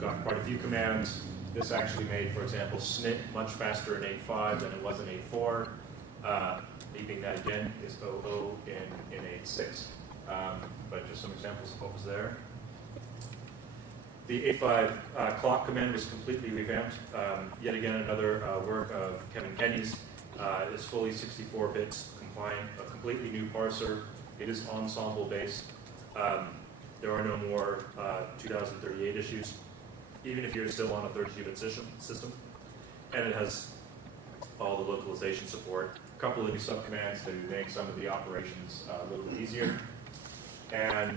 got quite a few commands. This actually made, for example, snit much faster in 8.5 than it was in 8.4. Leaving that again is OO in 8.6. But just some examples of what was there. The 8.5 clock command was completely revamped. Yet again, another work of Kevin Kenny's. It's fully 64 bits compliant, a completely new parser. It is ensemble based. There are no more 2038 issues, even if you're still on a 32-bit system. And it has all the localization support. A couple of new subcommands to make some of the operations a little bit easier. And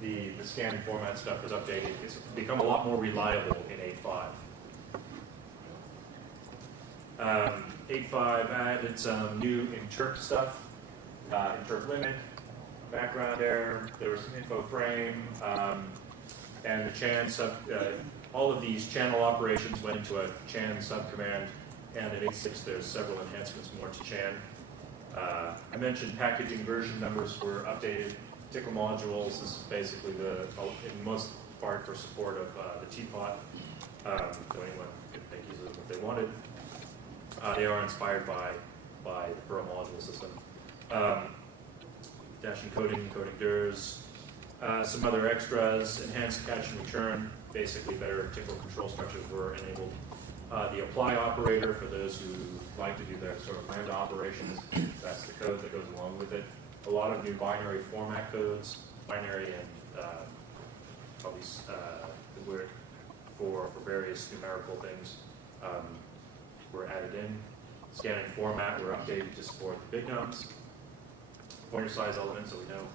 the scan and format stuff is updated. It's become a lot more reliable in 8.5. 8.5 added some new interp stuff, interp limit, background error, there was some info frame, and the chan all of these channel operations went into a chan subcommand, and in 8.6 there's several enhancements more to chan. I mentioned packaging version numbers were updated. Tickle modules, this is basically in most part for support of the teapot, so anyone could make use of it if they wanted. They are inspired by the Perl module system. Dash encoding, encoding DIRs, some other extras, enhanced catch and return, basically better tickle control structures were enabled. The apply operator for those who like to do their sort of lambda operations, that's the code that goes along with it. A lot of new binary format codes, binary and probably word for various numerical things were added in. Scanning format were updated to support the big nums. Pointer size elements, so we know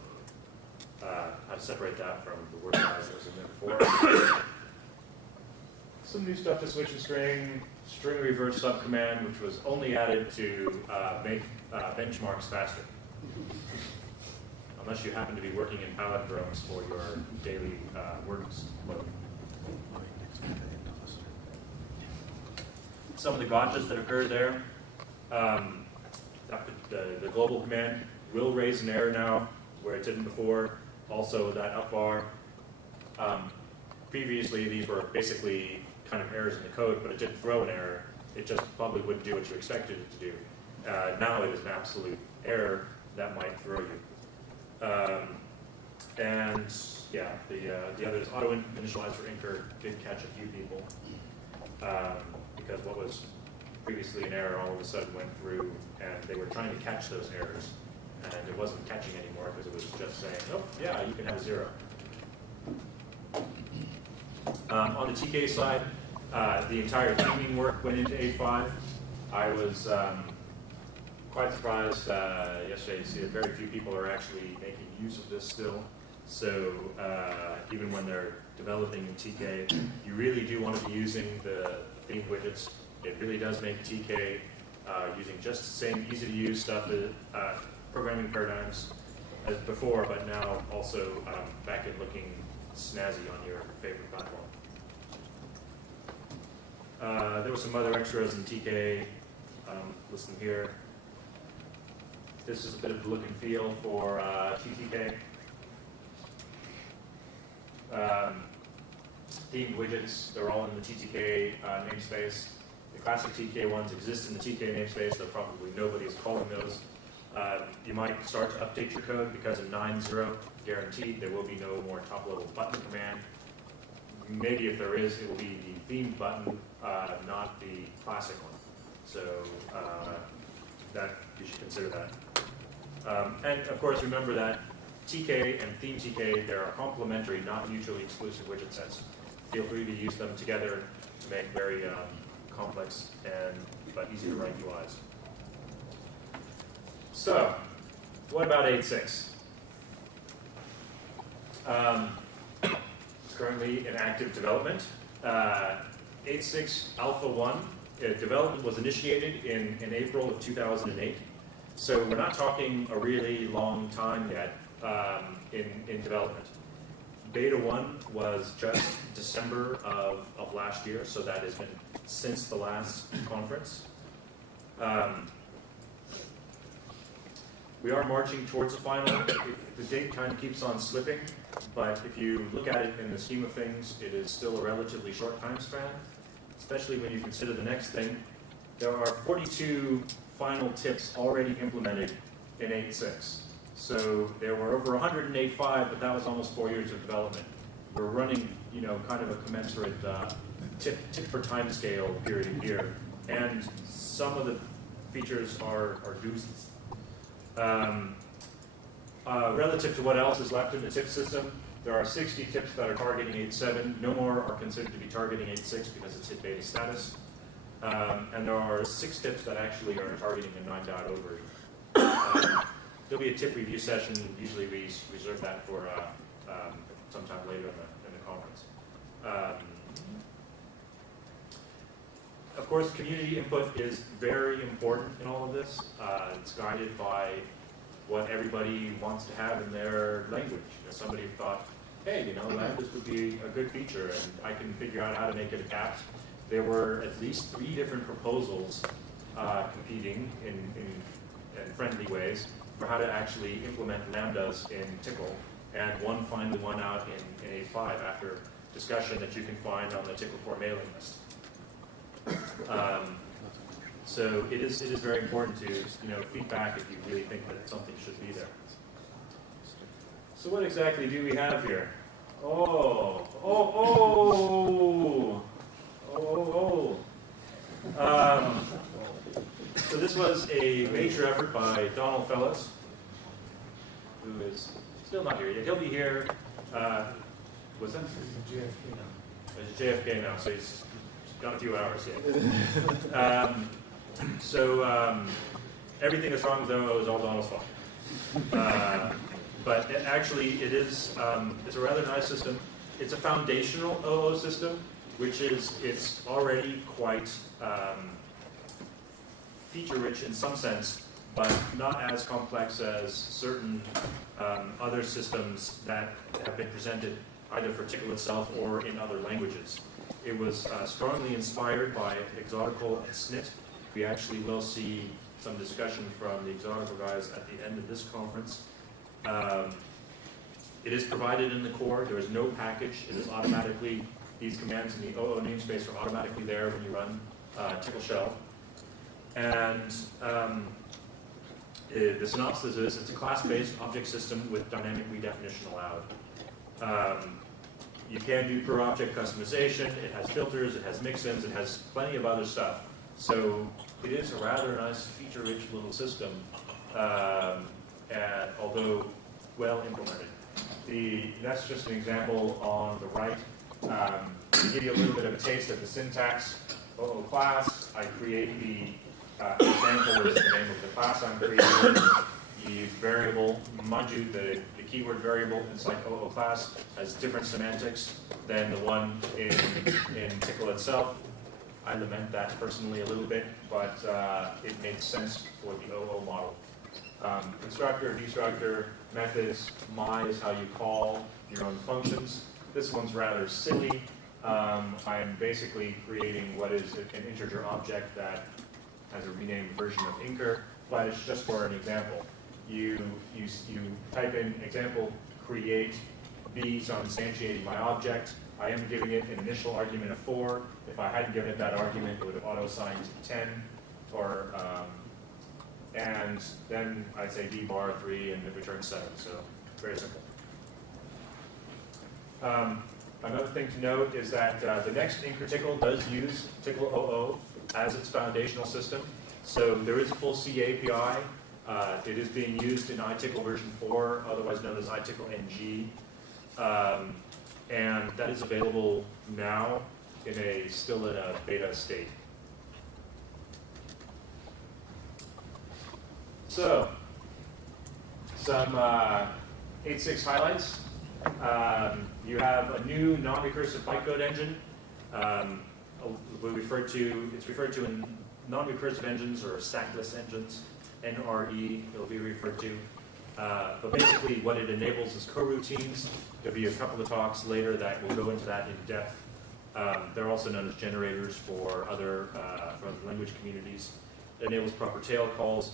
how to separate that from the word size that was in there before. Some new stuff to switch and string reverse subcommand, which was only added to make benchmarks faster. Unless you happen to be working in palindromes for your daily workload. Some of the gotchas that occurred there. The global command will raise an error now where it didn't before. Also that up bar. Previously these were basically kind of errors in the code, but it didn't throw an error. It just probably wouldn't do what you expected it to do. Now it is an absolute error that might throw you. And yeah, the others, auto initialize for Inker did catch a few people because what was previously an error all of a sudden went through, and they were trying to catch those errors, and it wasn't catching anymore because it was just saying, oh yeah, you can have a 0. On the TK side, the entire theming work went into 8.5. I was quite surprised yesterday to see that very few people are actually making use of this still. So even when they're developing in TK, you really do want to be using the theme widgets. It really does make TK using just the same easy-to-use stuff, programming paradigms as before, but now also back in looking snazzy on your favorite platform. There were some other extras in TK. List them here. This is a bit of the look and feel for TTK. Themed widgets, they're all in the TTK namespace. The classic TTK ones exist in the TTK namespace, though probably nobody is calling those. You might start to update your code because in 9.0, guaranteed, there will be no more top-level button command. Maybe if there is, it will be the themed button, not the classic one. So that you should consider that. And of course, remember that TK and theme TK, they are complementary, not mutually exclusive widget sets. Feel free to use them together to make very complex but easy to write UIs. So, what about 8.6? It's currently in active development. 8.6 Alpha 1 development was initiated in April of 2008. So we're not talking a really long time yet in development. Beta 1 was just December of last year, so that has been since the last conference. We are marching towards a final. The date kind of keeps on slipping. but if you look at it in the scheme of things, it is still a relatively short time span, especially when you consider the next thing. There are 42 final tips already implemented in 8.6. So there were over 108.5, but that was almost 4 years of development. We're running, kind of a commensurate tip per time scale period here, and some of the features are doozies. Relative to what else is left in the tip system, there are 60 tips that are targeting 8.7. No more are considered to be targeting 8.6 because it's hit beta status. And there are 6 tips that actually are targeting a 9.0 version. There'll be a tip review session. Usually we reserve that for sometime later in the conference. Of course, community input is very important in all of this. It's guided by what everybody wants to have in their language. Somebody thought, hey, Lambdas would be a good feature, and I can figure out how to make it adapt. There were at least 3 different proposals competing in friendly ways for how to actually implement Lambdas in Tcl, and one finally won out in 8.5 after discussion that you can find on the Tcl core mailing list. So it is very important to feedback if you really think that something should be there. So what exactly do we have here? So this was a major effort by Donald Fellows, who is still not here yet. He'll be here. Was that? He's JFK now, so he's got a few hours yet. Everything that's wrong with OO is all Donald's fault. But actually, it's a rather nice system. It's a foundational OO system, which it's already quite feature-rich in some sense, but not as complex as certain other systems that have been presented either for Tcl itself or in other languages. It was strongly inspired by Exotical and SNIT. We actually will see some discussion from the Exotical guys at the end of this conference. It is provided in the core. There is no package. It is automatically, these commands in the OO namespace are automatically there when you run Tcl shell. And the synopsis is it's a class-based object system with dynamic redefinition allowed. You can do per-object customization. It has filters. It has mix-ins. It has plenty of other stuff. So it is a rather nice, feature-rich little system, and although well implemented. That's just an example on the right. To give you a little bit of a taste of the syntax, OO class, I create the example is the name of the class I'm creating. You use variable. Mind you, the keyword variable inside OO class has different semantics than the one in Tcl itself. I lament that personally a little bit, but it makes sense for the OO model. Constructor, destructor, methods, my is how you call your own functions. This one's rather silly. I'm basically creating what is an integer object that has a renamed version of Inker, but it's just for an example. You type in example, create B, so I'm instantiating my object. I am giving it an initial argument of 4. If I hadn't given it that argument, it would have auto-assigned 10, and then I'd say B bar 3 and it returns 7, so very simple. Another thing to note is that the next Inker Tcl does use Tcl OO as its foundational system. So there is a full C API. It is being used in iTcl version 4, otherwise known as iTcl NG. And that is available now still in a beta state. So, some 8.6 highlights. You have a new non-recursive bytecode engine. It's referred to in non-recursive engines or stackless engines. NRE, it'll be referred to. But basically what it enables is coroutines. There'll be a couple of talks later that will go into that in depth. They're also known as generators for other language communities. It enables proper tail calls.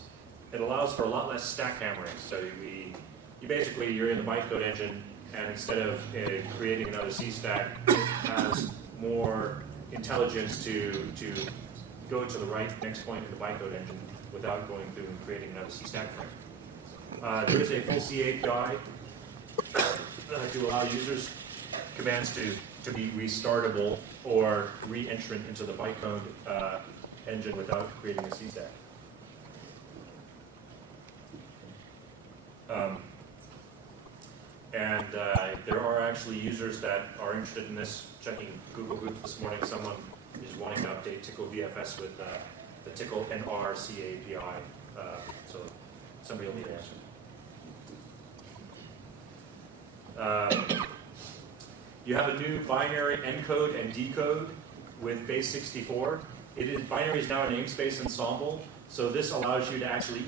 It allows for a lot less stack hammering. So you're in the bytecode engine, and instead of creating another C stack, it has more intelligence to go to the right next point in the bytecode engine without going through and creating another C stack frame. There is a full C API to allow users commands to be restartable or re-entrant into the bytecode engine without creating a C stack. There are actually users that are interested in this. Checking Google Groups this morning, someone is wanting to update Tickle VFS with the Tickle NRC API. So somebody will need to answer. You have a new binary encode and decode with base64. Binary is now a namespace ensemble, so this allows you to actually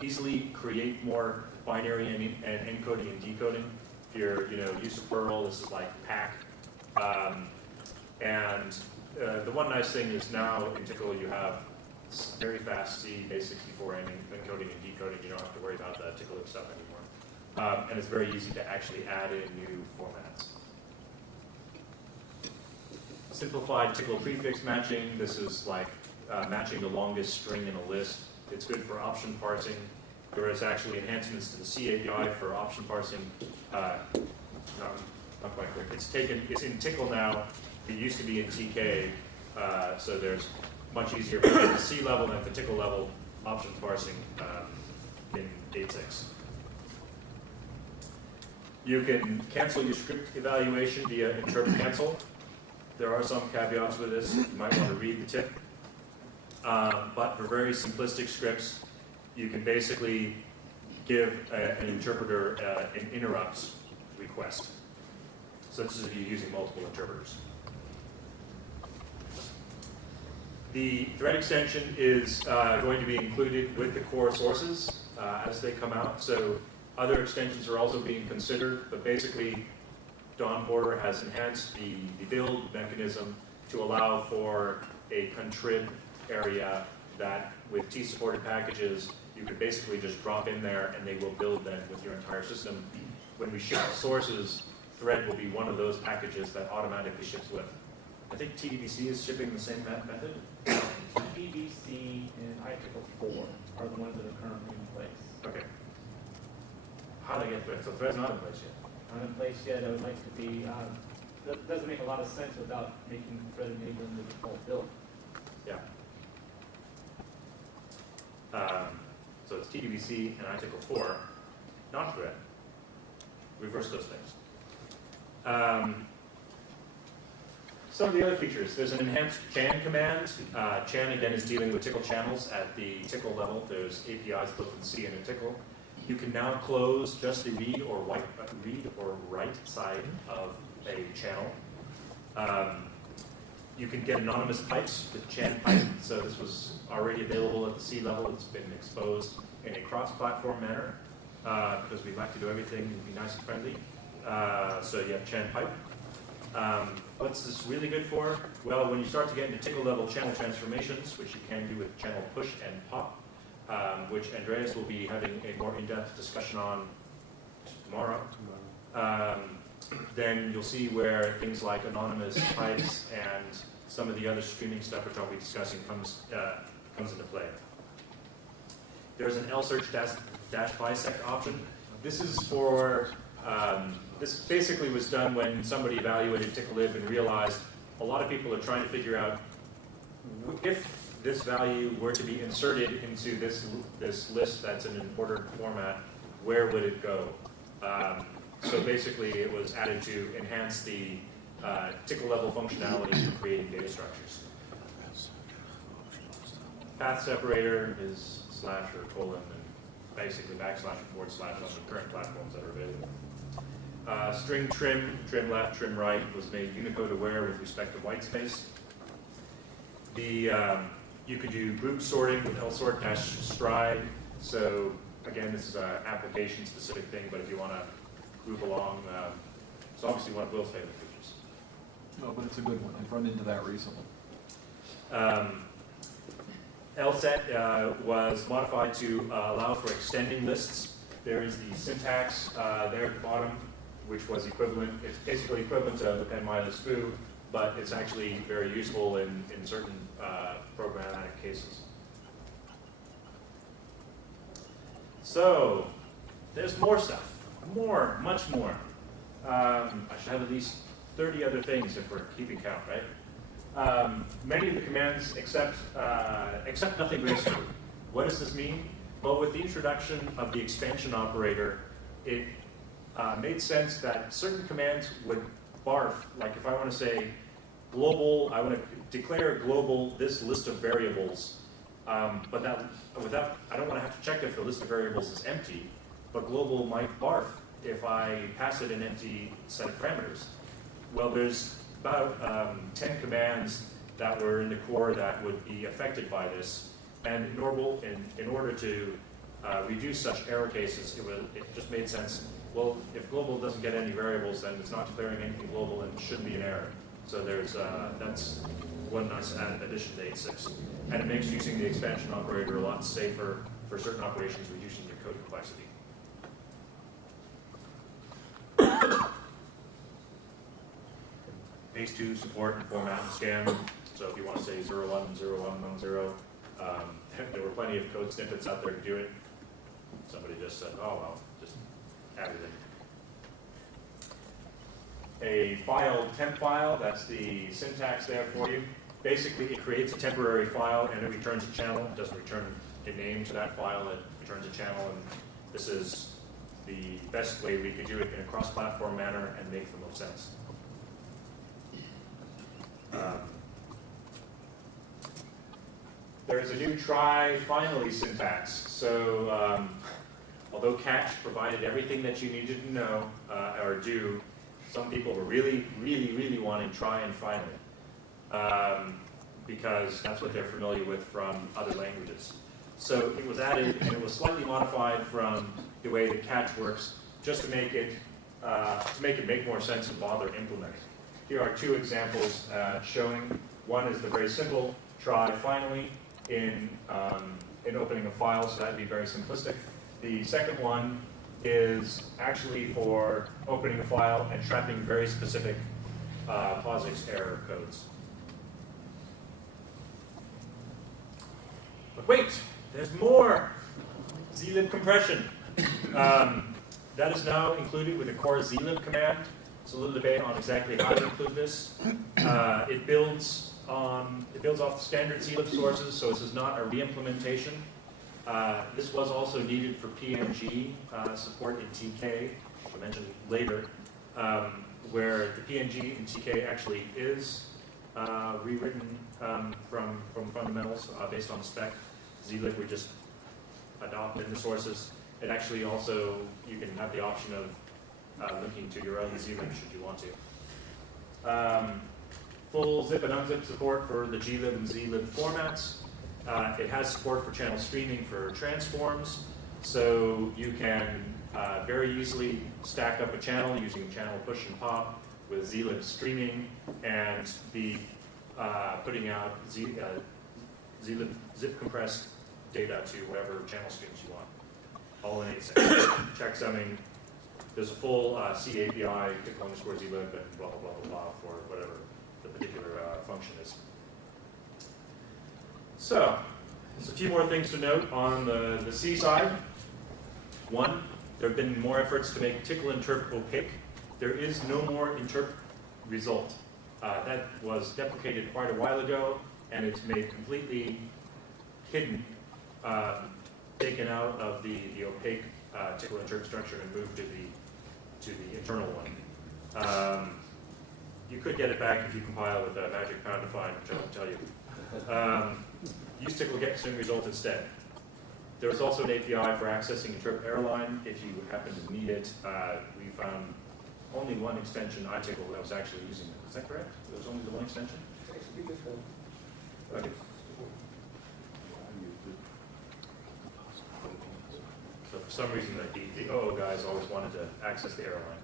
easily create more binary and encoding and decoding. If you're use of Perl, this is like PAC. The one nice thing is now in Tickle you have very fast C base64 encoding and decoding. You don't have to worry about the Tickle stuff anymore. And it's very easy to actually add in new formats. Simplified Tickle prefix matching. This is like matching the longest string in a list. It's good for option parsing. There is actually enhancements to the C API for option parsing. Not quite clear. It's in Tickle now. It used to be in TK, so there's much easier at the C level and at the Tickle level option parsing in 8.6. You can cancel your script evaluation via interp cancel. There are some caveats with this. You might want to read the tip. But for very simplistic scripts, you can basically give an interpreter an interrupt request, such as if you're using multiple interpreters. The thread extension is going to be included with the core sources as they come out. So other extensions are also being considered, but basically Don Porter has enhanced the build mechanism to allow for a contrib area that with T-supported packages, you could basically just drop in there and they will build then with your entire system. When we ship sources, thread will be one of those packages that automatically ships with. I think TDBC is shipping the same method. TDBC and ITRICL4 are the ones that are currently in place. Okay. How do I get thread? So thread's not in place yet. Not in place yet. I would like to be. That doesn't make a lot of sense without making thread enabling the default build. Yeah. So it's TDBC and ITRICL4, not thread. Reverse those things. Some of the other features, there's an enhanced chan command. Chan, again, is dealing with Tickle channels at the Tickle level. There's APIs both in C and in Tickle. You can now close just the read or write side of a channel. You can get anonymous pipes with chan pipe. So this was already available at the C level. It's been exposed in a cross-platform manner because we like to do everything and be nice and friendly. So you have chan pipe. What's this really good for? Well, when you start to get into Tickle level channel transformations, which you can do with channel push and pop, which Andreas will be having a more in-depth discussion on tomorrow. Then you'll see where things like anonymous pipes and some of the other streaming stuff, which I'll be discussing, comes into play. There's an lsearch dash bisect option. This is for this basically was done when somebody evaluated TickleLib and realized a lot of people are trying to figure out if this value were to be inserted into this list that's in an ordered format, where would it go? So basically it was added to enhance the Tickle level functionality for creating data structures. Path separator is / or colon and basically / or / on the current platforms that are available. String trim left, trim right was made Unicode aware with respect to white space. You could do group sorting with lsort -stride. So again, this is an application specific thing, but if you want to group along, it's obviously one of Will's favorite features. No, but it's a good one. I've run into that recently. LSET was modified to allow for extending lists. There is the syntax there at the bottom. which was equivalent, it's basically equivalent to append minus foo, but it's actually very useful in certain programmatic cases. So, there's more stuff, much more. I should have at least 30 other things if we're keeping count, right? Many of the commands accept nothing very smooth. What does this mean? Well, with the introduction of the expansion operator, it made sense that certain commands would barf, like if I want to say global, I want to declare global this list of variables, but I don't want to have to check if the list of variables is empty, but global might barf if I pass it an empty set of parameters. Well, there's about 10 commands that were in the core that would be affected by this, and in order to reduce such error cases, it just made sense. Well, if global doesn't get any variables, then it's not declaring anything global and it shouldn't be an error. So that's one nice added addition to 8.6. And it makes using the expansion operator a lot safer for certain operations, reducing your code complexity. Base 2 support and format and scan. So if you want to say 010110, there were plenty of code snippets out there to do it. Somebody just said, oh well, just add it in. A file, temp file, that's the syntax there for you. Basically, it creates a temporary file and it returns a channel. It doesn't return a name to that file, it returns a channel, and this is the best way we could do it in a cross-platform manner and make the most sense. There's a new try finally syntax. So although catch provided everything that you needed to know or do, some people were really wanting try and finally because that's what they're familiar with from other languages. So it was added and it was slightly modified from the way that catch works just to make it make more sense and bother implementing. Here are two examples showing. One is the very simple try finally in opening a file, so that'd be very simplistic. The second one is actually for opening a file and trapping very specific POSIX error codes. But wait, there's more! zlib compression. That is now included with the core zlib command. It's a little debate on exactly how to include this. It builds off the standard zlib sources, so this is not a re-implementation. This was also needed for PNG support in TK, which I'll mention later, where the PNG in TK actually is rewritten from fundamentals based on spec. zlib we just adopt in the sources. It actually also, you can have the option of linking to your own zlib should you want to. Full zip and unzip support for the glib and zlib formats. It has support for channel streaming for transforms, so you can very easily stack up a channel using channel push and pop with zlib streaming and be putting out zlib zip compressed data to whatever channel streams you want. All in 8 seconds. Checksumming. There's a full C API, _zlib, and blah, blah, blah, blah, blah for whatever the particular function is. So, there's a few more things to note on the C side. One, there have been more efforts to make tickle interp opaque. There is no more interp result. That was deprecated quite a while ago, and it's made completely hidden, taken out of the opaque tickle interp structure and moved to the internal one. You could get it back if you compile with a magic pound define, which I won't tell you. Use tickle get string result instead. There was also an API for accessing interp airline if you happen to need it. We found only one extension, iTickle, that was actually using it. Is that correct? There was only the one extension? Okay. So for some reason, the OO guys always wanted to access the airline.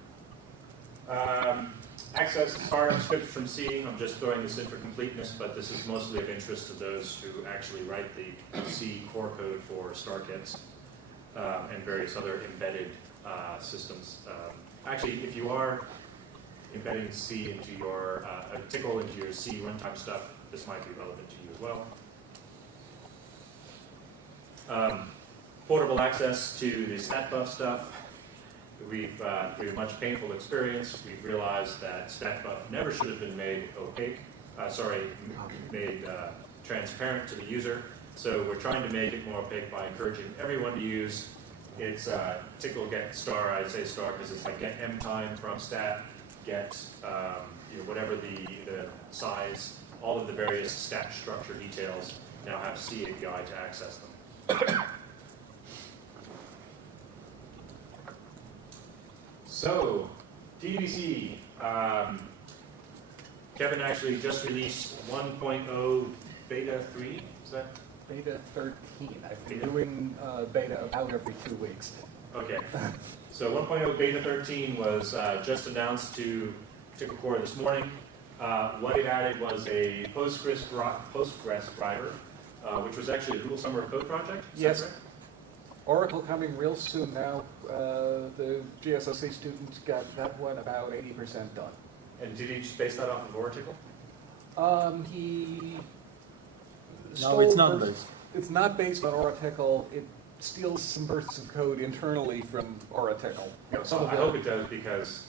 Access startup scripts from C. I'm just throwing this in for completeness, but this is mostly of interest to those who actually write the C core code for StarKits and various other embedded systems. actually, if you are embedding C into your, Tickle into your C runtime stuff, this might be relevant to you as well. Portable access to the StatBuff stuff. We've, through a much painful experience, we've realized that StatBuff never should have been made opaque, made transparent to the user. So we're trying to make it more opaque by encouraging everyone to use its Tickle get star. I say star because it's like get m time from stat, get whatever the size, all of the various stat structure details now have C API to access them. So, DVC. Kevin actually just released 1.0 beta 3. Is that? Beta 13. I've been doing beta about every 2 weeks. Okay. So 1.0 beta 13 was just announced to Tickle Core this morning. What it added was a Postgres driver, which was actually a Google Summer of Code project. Is Yes. that correct? Oracle coming real soon now. The GSOC students got that one about 80% done. And did he just base that off of Oracle? He No, it's stole not bursts- based. It's not based on Oracle. It steals some bursts of code internally from Oracle. Some of I the- hope it does because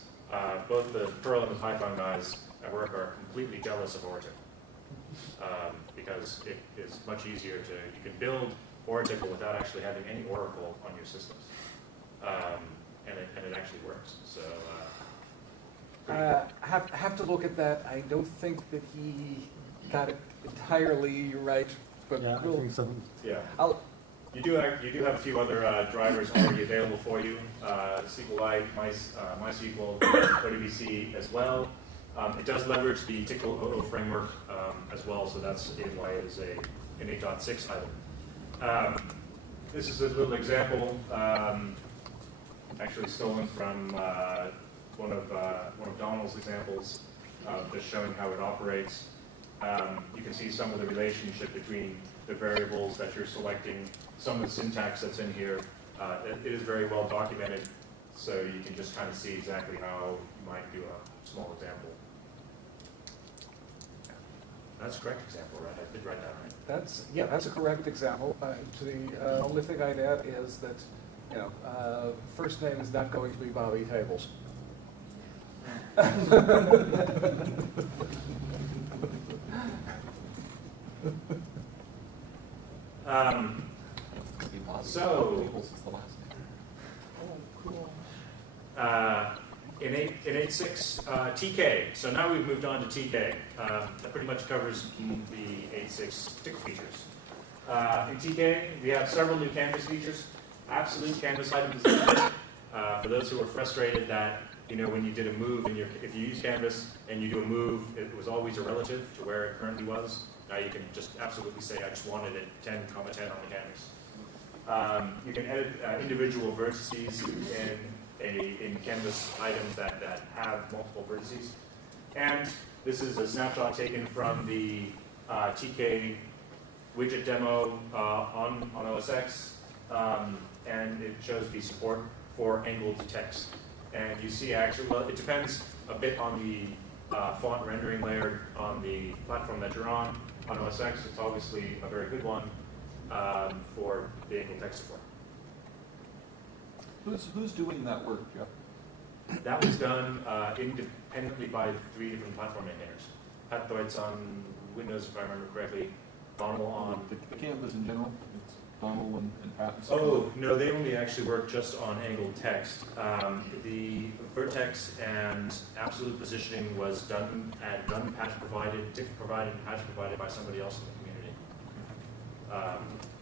both the Perl and the Python guys at work are completely jealous of Oracle. Because it is much easier to, you can build Oracle without actually having any Oracle on your systems. And it actually works. So, have to look at that. I don't think that he got it entirely right, but Yeah, I we'll, think so. yeah. I'll, You do have a few other drivers already available for you. SQLite, MySQL, ODBC as well. It does leverage the Tickle OO framework as well, so that's why it is an 8.6 item. This is a little example, actually stolen from one of Donald's examples, just showing how it operates. You can see some of the relationship between the variables that you're selecting, some of the syntax that's in here. It is very well documented, so you can just kind of see exactly how you might do a small example. That's a correct example, right? I did write that right. that's a correct example. The only thing I'd add is that, first name is not going to be Bobby Tables. So, Tables is the last name. in 8.6, TK. So now we've moved on to TK. That pretty much covers the 8.6 Tickle features. In TK, we have several new canvas features. Absolute canvas item position. For those who are frustrated that when you did a move, if you use canvas and you do a move, it was always a relative to where it currently was. Now you can just absolutely say, I just wanted it 10, 10 on the canvas. You can edit individual vertices in canvas items that have multiple vertices. And this is a snapshot taken from the TK widget demo on OS X, and it shows the support for angled text. And you see actually, well, it depends a bit on the font rendering layer on the platform that you're on. On OS X, it's obviously a very good one for the angled text support. Who's doing that work, Jeff? That was done independently by 3 different platform maintainers. Pat Thwaites on Windows, if I remember correctly. Donald on... The canvas in general? It's Donald and Pat. Oh, no, they only actually work just on angled text. The vertex and absolute positioning was done patch provided, tick provided, and patch provided by somebody else in the community.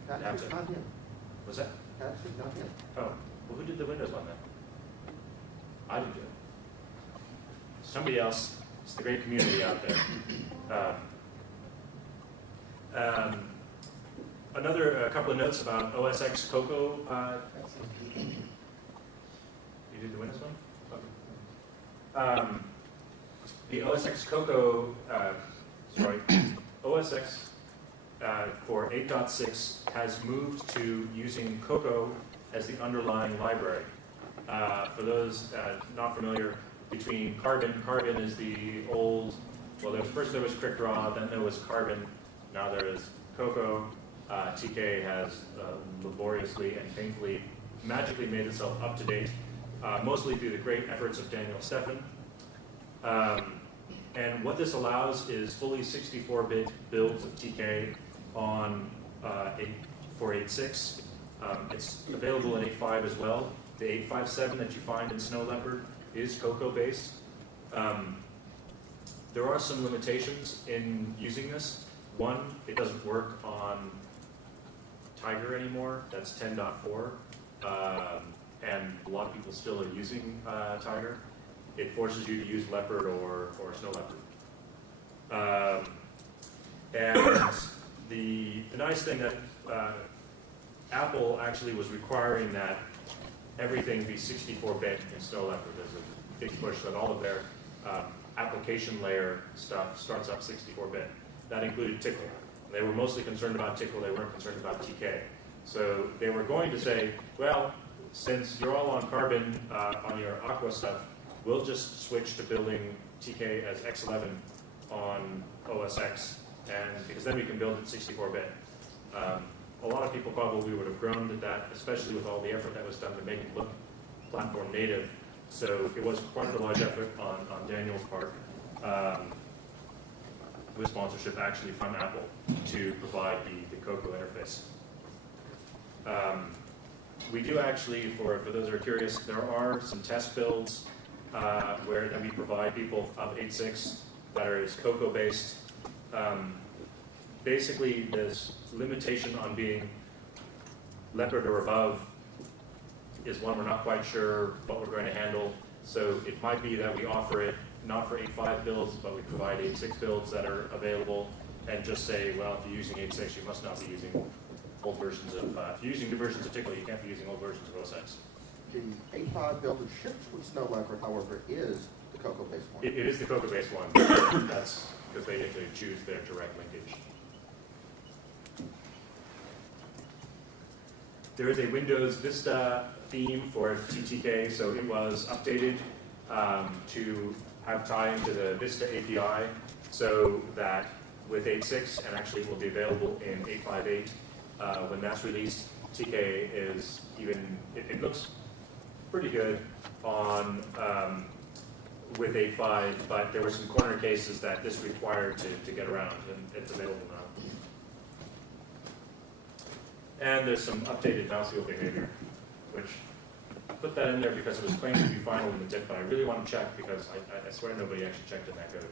That's not him. Was that? That's not him. Oh, well, who did the Windows one then? I didn't do it. Somebody else. It's the great community out there. A couple of notes about OS X Cocoa. You did the Windows one? Okay. The OS X Cocoa, OS X for 8.6 has moved to using Cocoa as the underlying library. For those not familiar, between Carbon is the old, well, first there was CricDraw, then there was Carbon, now there is Cocoa. TK has laboriously and painfully, magically made itself up to date, mostly through the great efforts of Daniel Steffen. And what this allows is fully 64-bit builds of TK on for 8.6. It's available in 8.5 as well. The 8.5.7 that you find in Snow Leopard is Cocoa based. There are some limitations in using this. One, it doesn't work on Tiger anymore. That's 10.4. And a lot of people still are using Tiger. It forces you to use Leopard or Snow Leopard. And the nice thing that Apple actually was requiring that everything be 64-bit in Snow Leopard. There's a big push that all of their application layer stuff starts up 64-bit. That included Tickle. They were mostly concerned about Tickle. They weren't concerned about TK. So they were going to say, well, since you're all on Carbon on your Aqua stuff, we'll just switch to building TK as X11 on OS X, and because then we can build it 64-bit. A lot of people probably would have groaned at that, especially with all the effort that was done to make it look platform native. So it was quite a large effort on Daniel's part, with sponsorship actually from Apple, to provide the Cocoa interface. We do actually, for those who are curious, there are some test builds where we provide people of 8.6 that are Cocoa based. Basically, this limitation on being Leopard or above is one we're not quite sure what we're going to handle. So it might be that we offer it not for 8.5 builds, but we provide 8.6 builds that are available, and just say, well, if you're using 8.6, you must not be using old versions of, if you're using new versions of Tickle, you can't be using old versions of OS X. The 8.5 build that ships with Snow Leopard, however, is the Cocoa-based one. It is the Cocoa-based one. That's because they choose their direct linkage. There is a Windows Vista theme for TTK, so it was updated to have tie into the Vista API, so that with 8.6, and actually will be available in 8.5.8 when that's released, TK is even, it looks pretty good on with 8.5, but there were some corner cases that this required to get around, and it's available now. And there's some updated mouse wheel behavior, which I put that in there because it was claimed to be final in the tip, but I really want to check because I swear nobody actually checked in that code.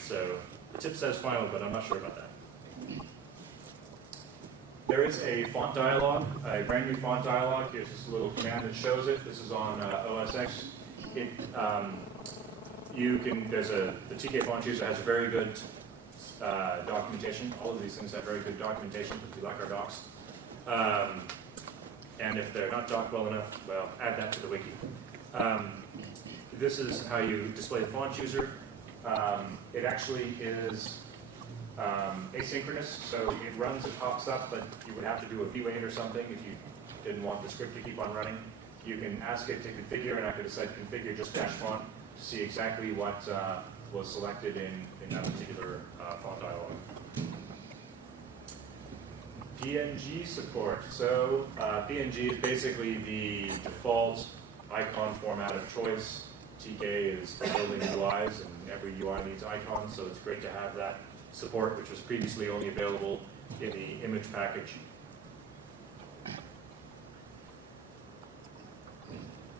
So the tip says final, but I'm not sure about that. There is a font dialog, a brand new font dialog. Here's this little command that shows it. This is on OS X. The TK font user has a very good documentation. All of these things have very good documentation because we like our docs. And if they're not docked well enough, well, add that to the wiki. This is how you display the font chooser. It actually is asynchronous, so it runs, it pops up, but you would have to do a vwait or something if you didn't want the script to keep on running. You can ask it to configure, and I could have said configure just dash font to see exactly what was selected in that particular font dialog. PNG support. So PNG is basically the default icon format of choice. TK is for building UIs, and every UI needs icons, so it's great to have that support, which was previously only available in the image package.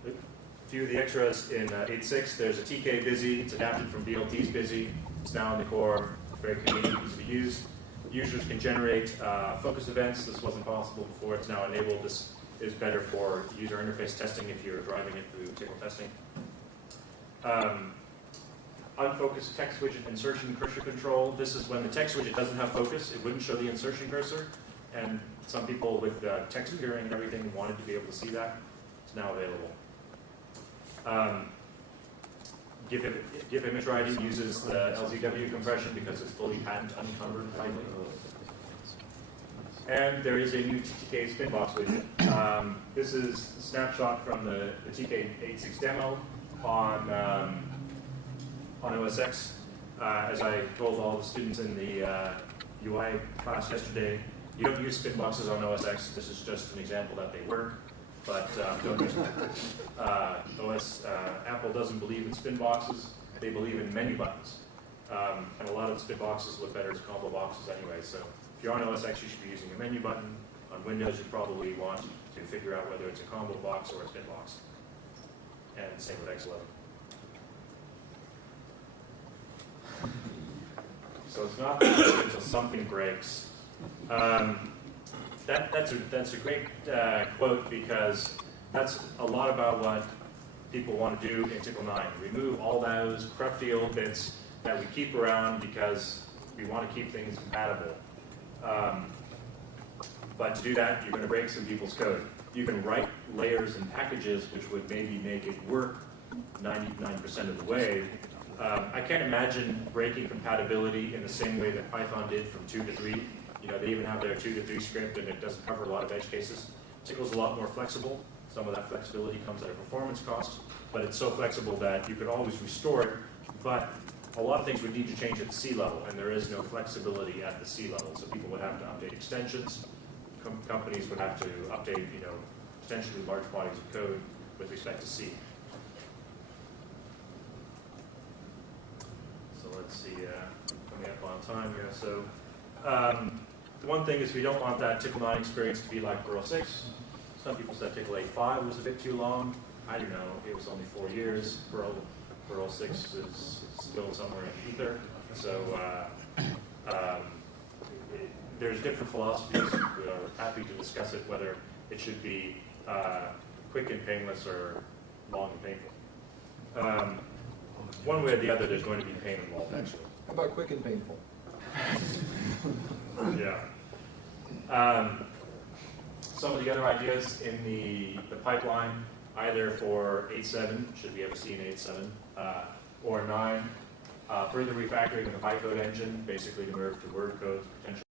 A few of the extras in 8.6, there's a TK Busy. It's adapted from VLT's Busy. It's now in the core. Very convenient, easy to use. Users can generate focus events. This wasn't possible before. It's now enabled. This is better for user interface testing if you're driving it through Tickle testing. Unfocused text widget insertion cursor control. This is when the text widget doesn't have focus. It wouldn't show the insertion cursor. And some people with text appearing and everything wanted to be able to see that. It's now available. GIF image writing uses the LZW compression because it's fully patent unencumbered finally. And there is a new TTK spin box widget. This is a snapshot from the TK86 demo on OS X. As I told all the students in the UI class yesterday, you don't use spin boxes on OS X. This is just an example that they work, but don't use them. Apple doesn't believe in spin boxes. They believe in menu buttons. And a lot of the spin boxes look better as combo boxes anyway. So if you're on OS X, you should be using a menu button. On Windows, you probably want to figure out whether it's a combo box or a spin box. And same with X11. So it's not until something breaks. That's a great quote, because that's a lot about what people want to do in Tickle 9. Remove all those crufty old bits that we keep around because we want to keep things compatible. But to do that, you're going to break some people's code. You can write layers and packages which would maybe make it work 99% of the way. I can't imagine breaking compatibility in the same way that Python did from 2 to 3. You know, they even have their 2 to 3 script, and it doesn't cover a lot of edge cases. Tickle's a lot more flexible. Some of that flexibility comes at a performance cost, but it's so flexible that you could always restore it. But a lot of things would need to change at the C level, and there is no flexibility at the C level. So people would have to update extensions. Companies would have to update, you know, potentially large bodies of code with respect to C. So let's see, coming up on time here. So the one thing is we don't want that Tickle 9 experience to be like Perl 6. Some people said Tickle 8.5 was a bit too long. I don't know, it was only 4 years. Perl 6 is still somewhere in ether. So there's different philosophies. We are happy to discuss it, whether it should be quick and painless or long and painful. One way or the other, there's going to be pain involved, actually. How about quick and painful? Yeah. Some of the other ideas in the pipeline, either for 8.7, should we ever see an 8.7, or 9, further refactoring of the bytecode engine, basically to merge to word code, potentially